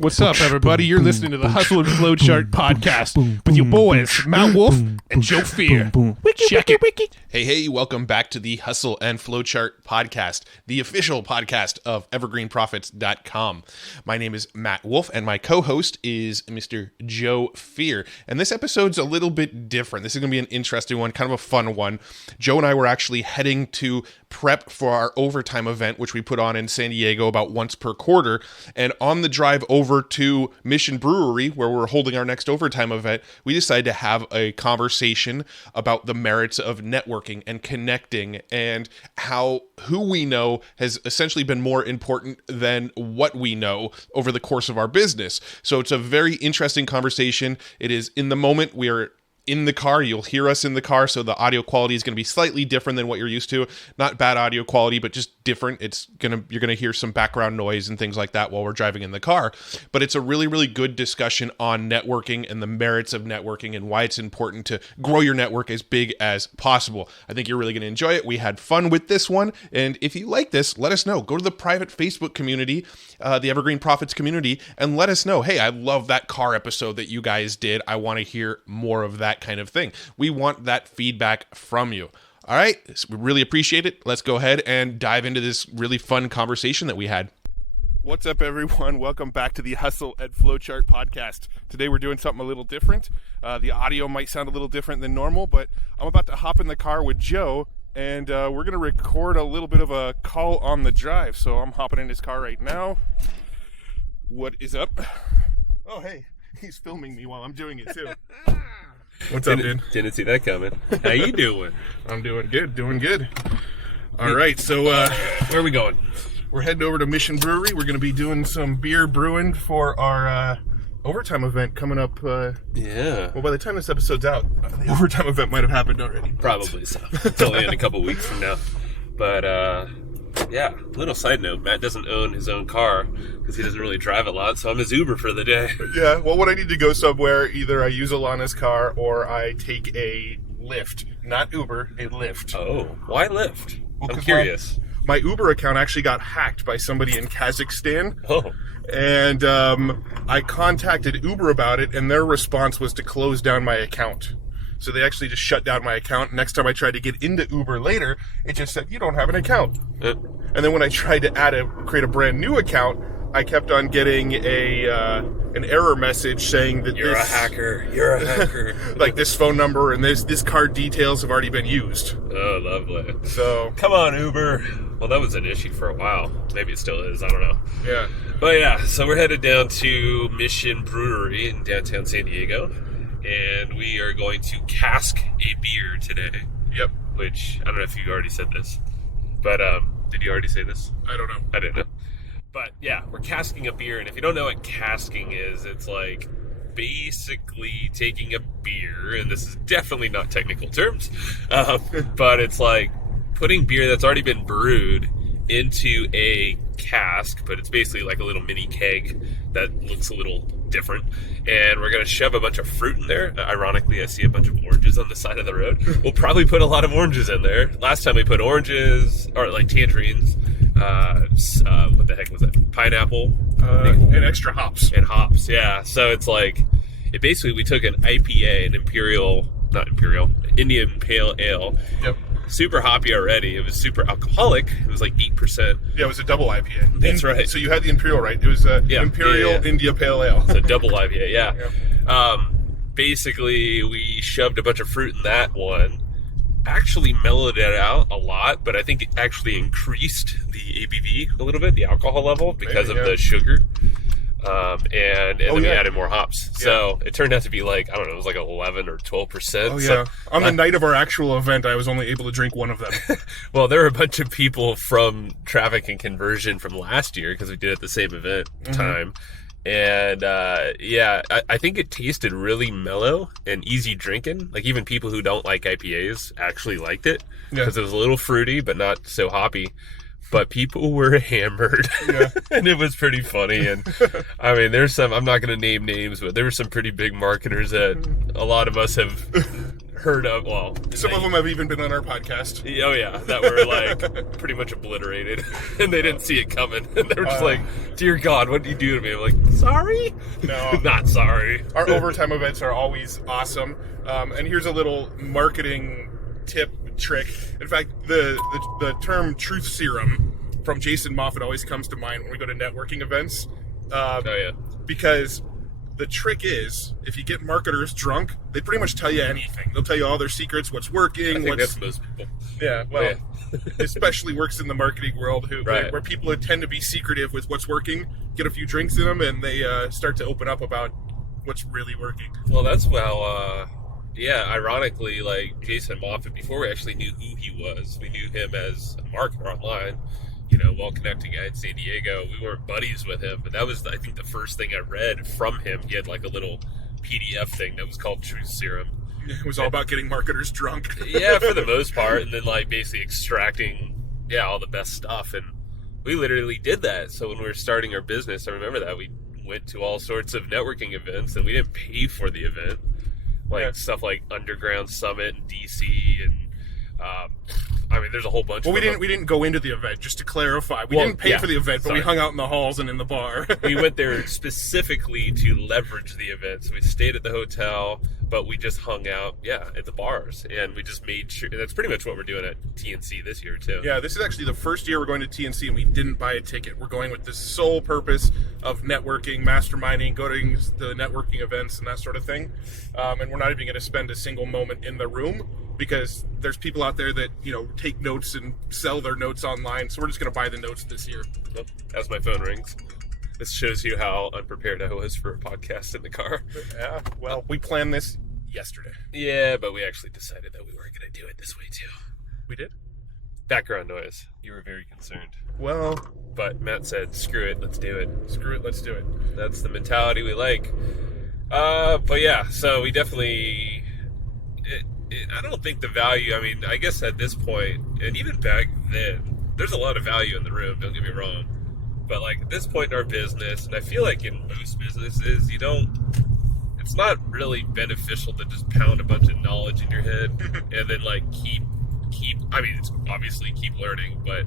What's up, everybody? You're listening to the Hustle and Flow Chart podcast with your boys, Matt Wolf and Joe Fear. Check it. Hey, welcome back to the Hustle and Flow Chart podcast, the official podcast of evergreenprofits.com. My name is Matt Wolf, and my co-host is Mr. Joe Fear. And this episode's a little bit different. This is going to be an interesting one, kind of a fun one. Joe and I were actually heading to prep for our overtime event, which we put on in San Diego about once per quarter. And on the drive over to Mission Brewery, where we're holding our next overtime event, we decided to have a conversation about the merits of networking and connecting, and how who we know has essentially been more important than what we know over the course of our business. So it's a very interesting conversation. It is in the moment. We are in the car. You'll hear us in the car, so the audio quality is going to be slightly different than what you're used to. Not bad audio quality, but just different. You're going to hear some background noise and things like that while we're driving in the car. But it's a really, really good discussion on networking and the merits of networking and why it's important to grow your network as big as possible. I think you're really going to enjoy it. We had fun with this one, and if you like this, let us know. Go to the private Facebook community, the Evergreen Profits community, and let us know, hey, I love that car episode that you guys did. I want to hear more of that kind of thing. We want that feedback from you. All right, we really appreciate it. Let's go ahead and dive into this really fun conversation that we had. What's up, everyone? Welcome back to the Hustle and Flowchart podcast. Today we're doing something a little different. The audio might sound a little different than normal, but I'm about to hop in the car with Joe, and we're going to record a little bit of a call on the drive. So I'm hopping in his car right now. What is up? Oh, hey, he's filming me while I'm doing it too. What's up, dude? Didn't see that coming. How you doing? I'm doing good. All right, so where are we going? We're heading over to Mission Brewery. We're going to be doing some beer brewing for our overtime event coming up. Yeah. Well, by the time this episode's out, the overtime event might have happened already. Probably so. It's only in a couple weeks from now. But, yeah, little side note, Matt doesn't own his own car because he doesn't really drive a lot, so I'm his Uber for the day. Yeah, well, when I need to go somewhere, either I use Alana's car or I take a Lyft. Not Uber, a Lyft. Oh, why Lyft? Well, I'm curious. My Uber account actually got hacked by somebody in Kazakhstan. Oh. And I contacted Uber about it, and their response was to close down my account. So they actually just shut down my account. Next time I tried to get into Uber later, it just said, you don't have an account. And then when I tried to create a brand new account, I kept on getting an error message saying that You're a hacker. Like this phone number and this card details have already been used. Oh, lovely. So come on, Uber. Well, that was an issue for a while. Maybe it still is. I don't know. Yeah. But yeah, so we're headed down to Mission Brewery in downtown San Diego. And we are going to cask a beer today. Yep. Which, I don't know if you already said this. But, did you already say this? I don't know. I didn't know. But, yeah, we're casking a beer. And if you don't know what casking is, it's like basically taking a beer. And this is definitely not technical terms. But it's like putting beer that's already been brewed into a cask. But it's basically like a little mini keg that looks a little different, and we're going to shove a bunch of fruit in there. Ironically, I see a bunch of oranges on the side of the road. We'll probably put a lot of oranges in there. Last time we put oranges, or like tangerines, what the heck was it? Pineapple. And extra hops. And hops, yeah. So it's like, basically we took an IPA, Indian Pale Ale. Yep. Super hoppy already. It was super alcoholic. It was like 8%. Yeah, it was a double IPA. That's right. So you had the Imperial, right? It was Imperial India Pale Ale. It's a double IPA, yeah. Basically, we shoved a bunch of fruit in that one. Actually mellowed it out a lot, but I think it actually increased the ABV a little bit, the alcohol level, because of the sugar. And then we added more hops. Yeah. So it turned out to be like, I don't know, it was like 11 or 12%. Oh, yeah. So, on the night of our actual event, I was only able to drink one of them. Well, there were a bunch of people from traffic and conversion from last year, because we did it at the same event time. And, I think it tasted really mellow and easy drinking. Like, even people who don't like IPAs actually liked it, because it was a little fruity, but not so hoppy. But people were hammered, and it was pretty funny. And I mean, there's some, I'm not going to name names, but there were some pretty big marketers that a lot of us have heard of. Well, some of them have even been on our podcast. Oh yeah, that were like pretty much obliterated, and they didn't see it coming. And they were just like, "Dear God, what did you do to me?" I'm like, "Sorry, no, not sorry." Our overtime events are always awesome. And here's a little marketing tip trick. In fact, the term "truth serum" from Jason Moffat always comes to mind when we go to networking events. Oh yeah, because the trick is, if you get marketers drunk, they pretty much tell you anything. They'll tell you all their secrets, what's working. I think that's most people. Yeah, well, especially works in the marketing world, where people tend to be secretive with what's working, get a few drinks in them, and they start to open up about what's really working. Well, that's how, ironically, like Jason Moffat, before we actually knew who he was, we knew him as a marketer online. Well-connected guy in San Diego. We weren't buddies with him, but that was, I think, the first thing I read from him. He had like a little PDF thing that was called Truth Serum. It was all about getting marketers drunk. Yeah, for the most part, and then like basically extracting, all the best stuff. And we literally did that. So when we were starting our business, I remember that we went to all sorts of networking events, and we didn't pay for the event, stuff like Underground Summit in DC, and there's a whole bunch. Well, of we didn't go into the event. Just to clarify, we didn't pay for the event, but we hung out in the halls and in the bar. We went there specifically to leverage the event. So we stayed at the hotel, but we just hung out, at the bars, and we just made sure. That's pretty much what we're doing at TNC this year too. Yeah, this is actually the first year we're going to TNC, and we didn't buy a ticket. We're going with the sole purpose of networking, masterminding, going to the networking events, and that sort of thing. And we're not even going to spend a single moment in the room, because there's people out there that, take notes and sell their notes online. So we're just going to buy the notes this year. As my phone rings. This shows you how unprepared I was for a podcast in the car. Yeah, well, we planned this yesterday. Yeah, but we actually decided that we weren't going to do it this way too. We did? Background noise. You were very concerned. Well, but Matt said, screw it, let's do it. Screw it, let's do it. That's the mentality we like. But yeah, so we definitely... I don't think the value, I guess at this point, and even back then, there's a lot of value in the room, don't get me wrong. But like at this point in our business, and I feel like in most businesses, it's not really beneficial to just pound a bunch of knowledge in your head and then like keep, it's obviously keep learning, but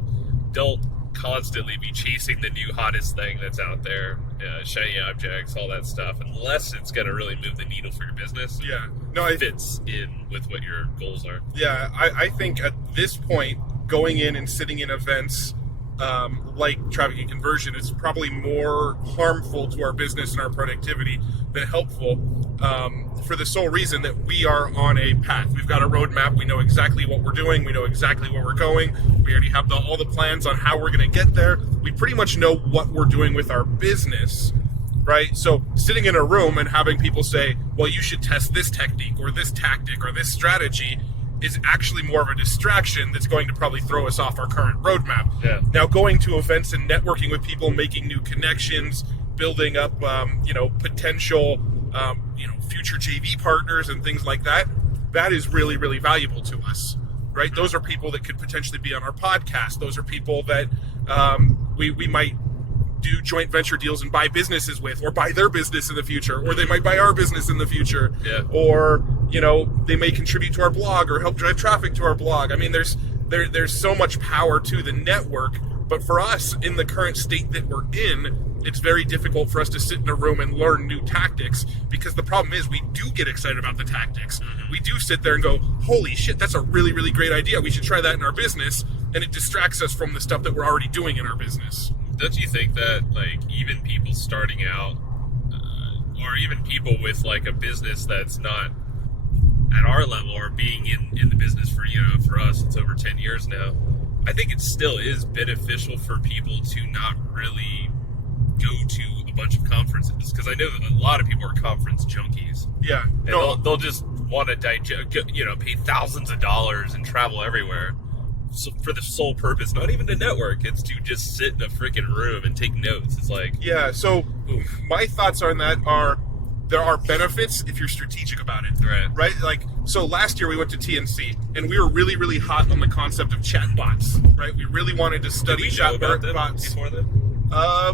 don't constantly be chasing the new hottest thing that's out there, shiny objects, all that stuff, unless it's going to really move the needle for your business. Yeah. No, it fits in with what your goals are. Yeah, I think at this point, going in and sitting in events like traffic and conversion is probably more harmful to our business and our productivity than helpful, for the sole reason that we are on a path. We've got a roadmap. We know exactly what we're doing. We know exactly where we're going. We already have all the plans on how we're going to get there. We pretty much know what we're doing with our business, right? So sitting in a room and having people say, well, you should test this technique or this tactic or this strategy is actually more of a distraction that's going to probably throw us off our current roadmap. Yeah. Now, going to events and networking with people, making new connections, building up, potential, future JV partners and things like that, that is really, really valuable to us, right? Those are people that could potentially be on our podcast. Those are people that we might do joint venture deals and buy businesses with, or buy their business in the future, or they might buy our business in the future, or they may contribute to our blog or help drive traffic to our blog. There's so much power to the network, but for us in the current state that we're in, it's very difficult for us to sit in a room and learn new tactics, because the problem is we do get excited about the tactics. We do sit there and go, holy shit, that's a really, really great idea. We should try that in our business, and it distracts us from the stuff that we're already doing in our business. Don't you think that, like, even people starting out, or even people with, like, a business that's not at our level, or being in the business for us, it's over 10 years now, I think it still is beneficial for people to not really go to a bunch of conferences, because I know that a lot of people are conference junkies. Yeah. And they'll just want to pay thousands of dollars and travel everywhere. So for the sole purpose, not even to network, it's to just sit in a freaking room and take notes. It's like... Yeah, so my thoughts on that are, there are benefits if you're strategic about it. Right? Like, so last year we went to TNC, and we were really, really hot on the concept of chatbots, right? We really wanted to study chatbots. Before then?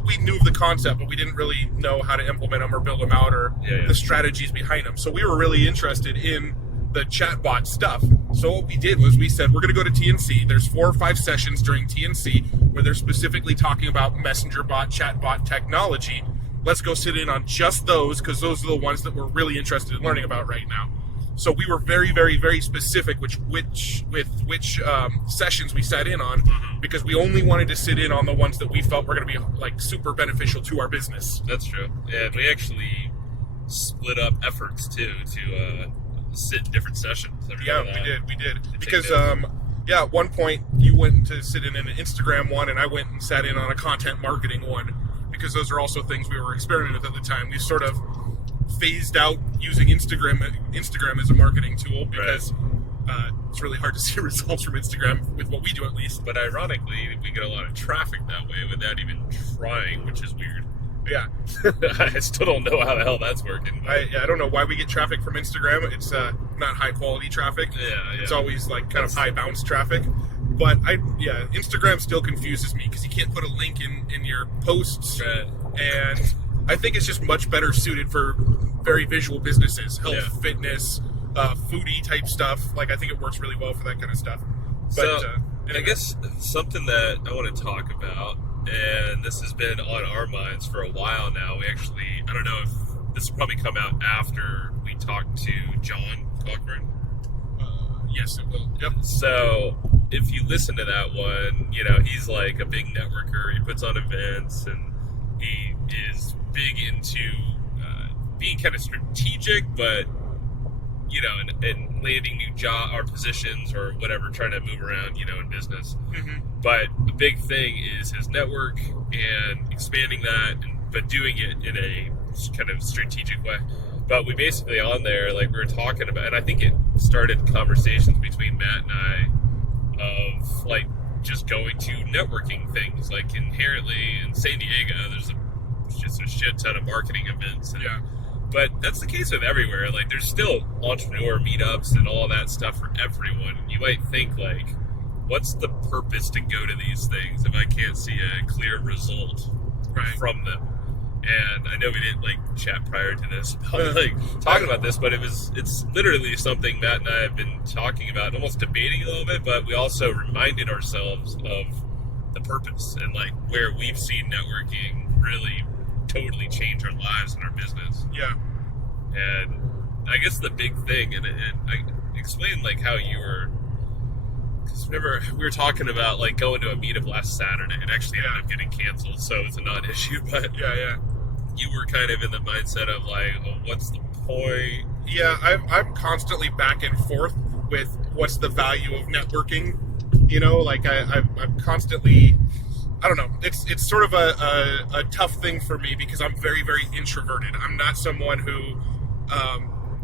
We knew of the concept, but we didn't really know how to implement them or build them out, or the strategies behind them. So we were really interested in the chatbot stuff. So what we did was we said, we're going to go to TNC. There's 4 or 5 sessions during TNC where they're specifically talking about messenger bot, chatbot technology. Let's go sit in on just those, because those are the ones that we're really interested in learning about right now. So we were very, very, very specific with which sessions we sat in on, because we only wanted to sit in on the ones that we felt were going to be like super beneficial to our business. That's true. And we actually split up efforts too to sit in different sessions. Yeah, we did. Because at one point you went to sit in an Instagram one, and I went and sat in on a content marketing one, because those are also things we were experimenting with at the time. We sort of phased out using Instagram as a marketing tool, because it's really hard to see results from Instagram with what we do, at least. But ironically, we get a lot of traffic that way without even trying, which is weird. Yeah. I still don't know how the hell that's working. I don't know why we get traffic from Instagram. It's not high quality traffic. Yeah. It's always like kind of high bounce traffic. But Instagram still confuses me, because you can't put a link in your posts. And I think it's just much better suited for very visual businesses, health, fitness, foodie type stuff. Like, I think it works really well for that kind of stuff. But, I guess something that I want to talk about, and this has been on our minds for a while now. We actually, I don't know if this will probably come out after we talk to John Cochran. Yes, it will. Yep. So if you listen to that one, he's like a big networker. He puts on events, and he is big into being kind of strategic, but and landing new job or positions or whatever, trying to move around, in business. Mm-hmm. But the big thing is his network and expanding that, but doing it in a kind of strategic way. But we basically on there, like we were talking about, and I think it started conversations between Matt and I of like just going to networking things. Like inherently in San Diego, there's just a shit ton of marketing events. And, but that's the case with everywhere. Like there's still entrepreneur meetups and all that stuff for everyone. You might think like, what's the purpose to go to these things if I can't see a clear result from them? And I know we didn't like chat prior to this about like talking about this, but it's literally something Matt and I have been talking about, almost debating a little bit, but we also reminded ourselves of the purpose and like where we've seen networking really totally change our lives and our business. Yeah. And I guess the big thing, and I explained like how you were, because whenever we were talking about like going to a meetup last Saturday, it actually ended up getting canceled, so it's a non-issue, but you were kind of in the mindset of like, oh, what's the point? Yeah, I'm constantly back and forth with what's the value of networking. Like I'm constantly, I don't know. It's sort of a tough thing for me, because I'm very, very introverted. I'm not someone who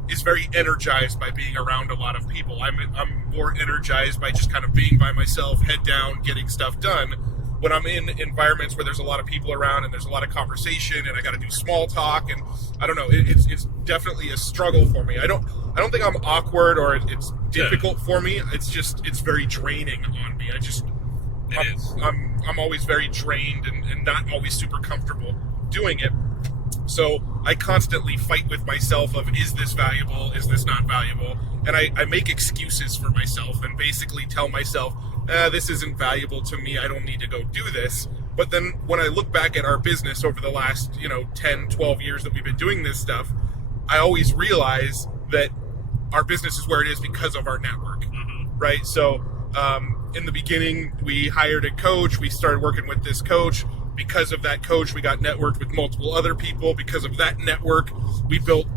is very energized by being around a lot of people. I'm more energized by just kind of being by myself, head down, getting stuff done. When I'm in environments where there's a lot of people around and there's a lot of conversation and I got to do small talk, and I don't know, it's definitely a struggle for me. I don't think I'm awkward or it's difficult for me. It's very draining on me. I'm always very drained and not always super comfortable doing it. So I constantly fight with myself of, is this valuable? Is this not valuable? And I make excuses for myself and basically tell myself, this isn't valuable to me. I don't need to go do this. But then when I look back at our business over the last, 10, 12 years that we've been doing this stuff, I always realize that our business is where it is because of our network, right? So in the beginning, we hired a coach. We started working with this coach. Because of that coach, we got networked with multiple other people. Because of that network, we built,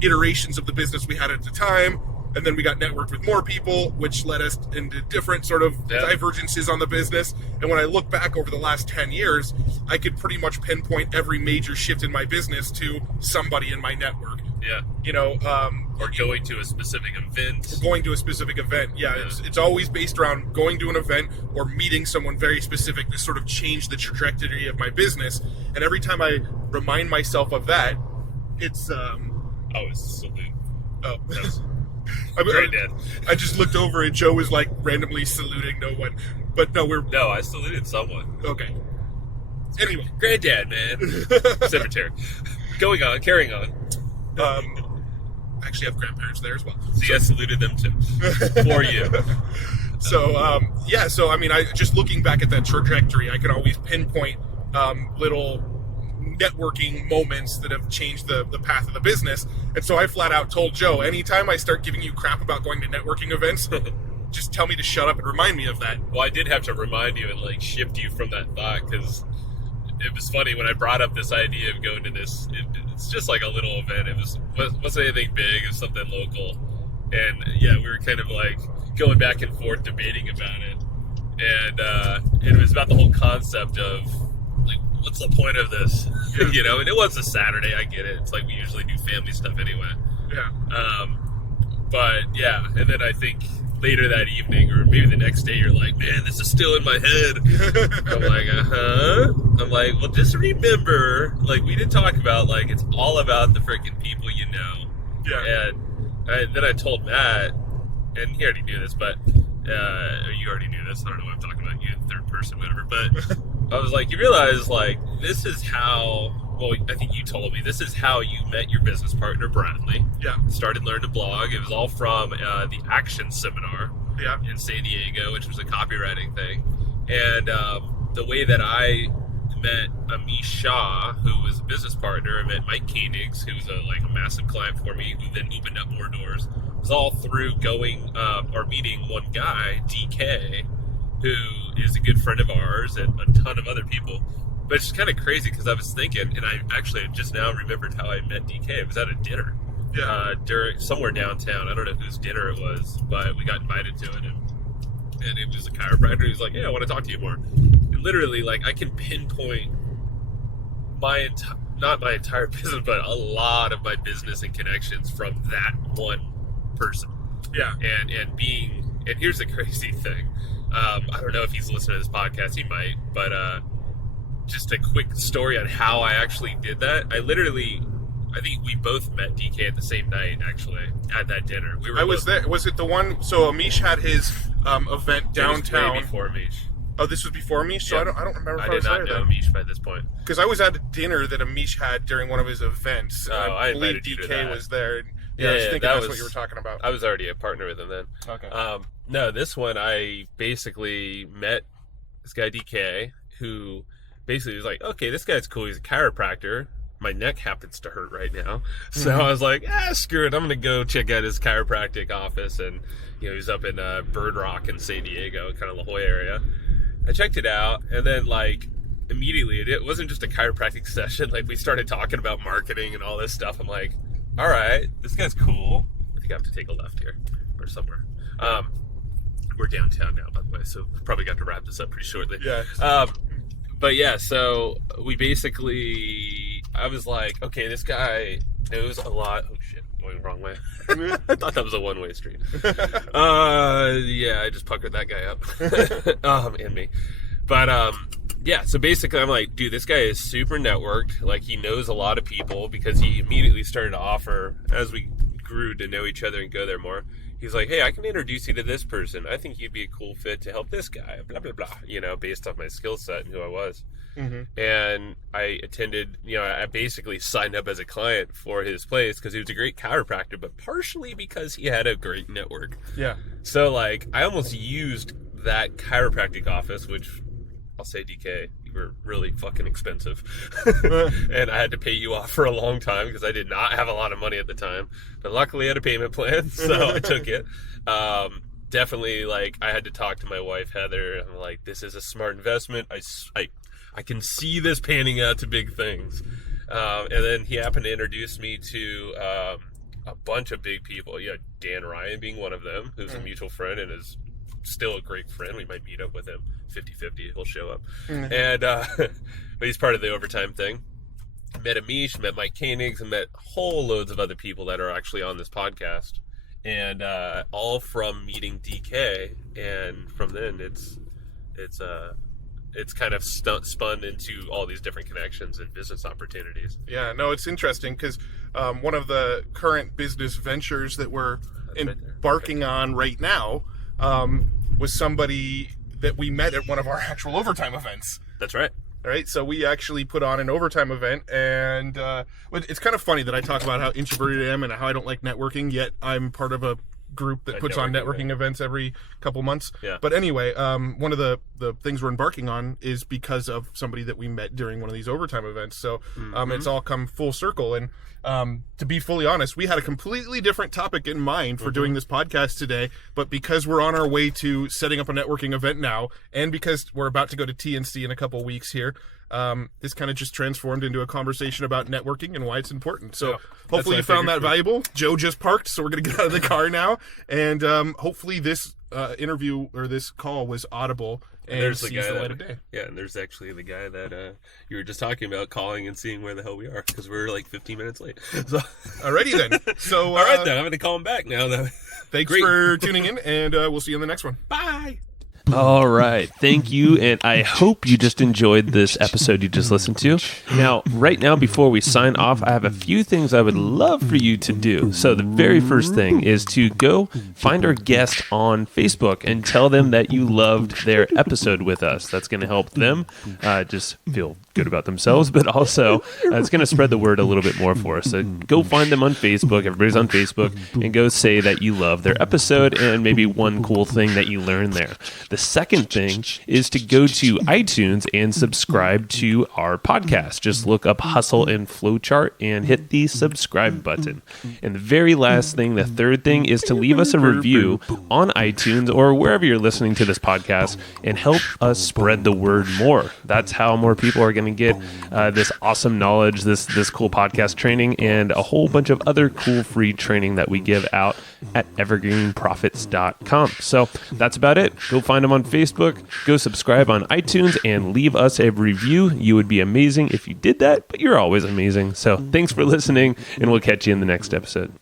iterations of the business we had at the time. And then we got networked with more people, which led us into different sort of divergences on the business. And when I look back over the last 10 years, I could pretty much pinpoint every major shift in my business to somebody in my network. Yeah. Or going to a specific event. It's always based around going to an event or meeting someone very specific to sort of change the trajectory of my business. And every time I remind myself of that, it's it's salute. Oh, that's Granddad. I just looked over and Joe was like randomly saluting no one, but no, I saluted someone. Okay. Anyway, Granddad, man. Cemetery. Carrying on. actually have grandparents there as well. See, I saluted them too. For you. So, so I mean, just looking back at that trajectory, I could always pinpoint little networking moments that have changed the path of the business. And so I flat out told Joe, anytime I start giving you crap about going to networking events, just tell me to shut up and remind me of that. Well, I did have to remind you and like shift you from that thought, because it was funny when I brought up this idea of going to this. It's just like a little event. It wasn't anything big. It was something local, and yeah, we were kind of like going back and forth debating about it, and it was about the whole concept of like, what's the point of this? You know, and it was a Saturday. I get it. It's like we usually do family stuff anyway. Yeah. But yeah, and then I think later that evening, or maybe the next day, you're like, man, this is still in my head. I'm like, I'm like, well, just remember, like, we did talk about, like, it's all about the freaking people you know. Yeah. And then I told Matt, and he already knew this, but, you already knew this, I don't know what I'm talking about, you in third person, whatever, but I was like, you realize, like, this is how, well, I think you told me, this is how you met your business partner, Bradley. Yeah. Started learning to blog. It was all from the Action Seminar in San Diego, which was a copywriting thing. And the way that I met Amish Shah, who was a business partner, I met Mike Koenigs, who was a massive client for me, who then opened up more doors. It was all through going or meeting one guy, DK, who is a good friend of ours, and a ton of other people. But it's kind of crazy, because I was thinking, and I actually just now remembered how I met DK. It was at a dinner. Yeah. Somewhere downtown. I don't know whose dinner it was, but we got invited to it, and it was a chiropractor. He was like, "Yeah, I want to talk to you more." And literally, like, I can pinpoint not my entire business, but a lot of my business and connections from that one person. Yeah. And here's the crazy thing. I don't know if he's listening to this podcast. He might, but just a quick story on how I actually did that. I think we both met DK at the same night, actually, at that dinner. I was there. Was it the one? So Amish had his event downtown. It was way before Amish. Oh, this was before Amish? So Yeah. I don't remember if I I did was not there know then. Amish by this point. Because I was at a dinner that Amish had during one of his events. Oh, I believe invited you to DK that. was there. Yeah, I was thinking that's was what you were talking about. I was already a partner with him then. Okay. No, this one I basically met this guy DK, who basically was like, okay, this guy's cool. He's a chiropractor. My neck happens to hurt right now. So I was like, screw it. I'm going to go check out his chiropractic office. And, you know, he's up in Bird Rock in San Diego, kind of La Jolla area. I checked it out. And then, like, immediately, it wasn't just a chiropractic session. Like, we started talking about marketing and all this stuff. I'm like, all right, this guy's cool. I think I have to take a left here or somewhere. We're downtown now, by the way, so we probably got to wrap this up pretty shortly. Yeah. But yeah, so we basically, I was like, okay, this guy knows a lot. Oh shit, going the wrong way. I thought that was a one-way street. Yeah, I just puckered that guy up. And me. But yeah, so basically I'm like, dude, this guy is super networked. Like, he knows a lot of people, because he immediately started to offer, as we grew to know each other and go there more, he's like, hey, I can introduce you to this person. I think you'd be a cool fit to help this guy, blah, blah, blah, you know, based off my skill set and who I was. Mm-hmm. And I attended, you know, I basically signed up as a client for his place because he was a great chiropractor, but partially because he had a great network. Yeah. So, like, I almost used that chiropractic office, which I'll say, DK, you were really fucking expensive. And I had to pay you off for a long time because I did not have a lot of money at the time. But luckily I had a payment plan, so I took it. Definitely, like, I had to talk to my wife, Heather. I'm like, this is a smart investment. I can see this panning out to big things. And then he happened to introduce me to a bunch of big people. You know, Dan Ryan being one of them, who's a mutual friend and is still a great friend. We might meet up with him 50-50. He'll show up. Mm-hmm. And but he's part of the overtime thing. Met Amish, met Mike Koenigs, and met whole loads of other people that are actually on this podcast. And all from meeting DK. And from then, it's kind of spun into all these different connections and business opportunities. Yeah, no, it's interesting because one of the current business ventures that we're embarking on right now was somebody that we met at one of our actual overtime events. That's right. All right, so we actually put on an overtime event, and it's kind of funny that I talk about how introverted I am and how I don't like networking, yet I'm part of a group that puts on networking events every couple months. Yeah. But anyway, one of the things we're embarking on is because of somebody that we met during one of these overtime events. So it's all come full circle. And to be fully honest, we had a completely different topic in mind for doing this podcast today. But because we're on our way to setting up a networking event now, and because we're about to go to TNC in a couple weeks here, this kind of just transformed into a conversation about networking and why it's important. So hopefully you found that valuable. Joe just parked, so we're going to get out of the car now. And hopefully this interview or this call was audible and sees the light of day. Yeah, and there's actually the guy that you were just talking about calling and seeing where the hell we are, because we're like 15 minutes late. So. Alrighty then. So, all right then, I'm going to call him back now. Thanks for tuning in, and we'll see you in the next one. Bye! All right. Thank you. And I hope you just enjoyed this episode you just listened to. Now, right now, before we sign off, I have a few things I would love for you to do. So the very first thing is to go find our guest on Facebook and tell them that you loved their episode with us. That's going to help them just feel good about themselves, but also it's going to spread the word a little bit more for us. So go find them on Facebook. Everybody's on Facebook, and go say that you love their episode and maybe one cool thing that you learned there. The second thing is to go to iTunes and subscribe to our podcast. Just look up Hustle and Flowchart and hit the subscribe button. And the very last thing, the third thing, is to leave us a review on iTunes or wherever you're listening to this podcast and help us spread the word more. That's how more people are going to get this awesome knowledge, this cool podcast training, and a whole bunch of other cool free training that we give out at evergreenprofits.com. So that's about it. Go find them on Facebook, go subscribe on iTunes, and leave us a review. You would be amazing if you did that, but you're always amazing. So thanks for listening, and we'll catch you in the next episode.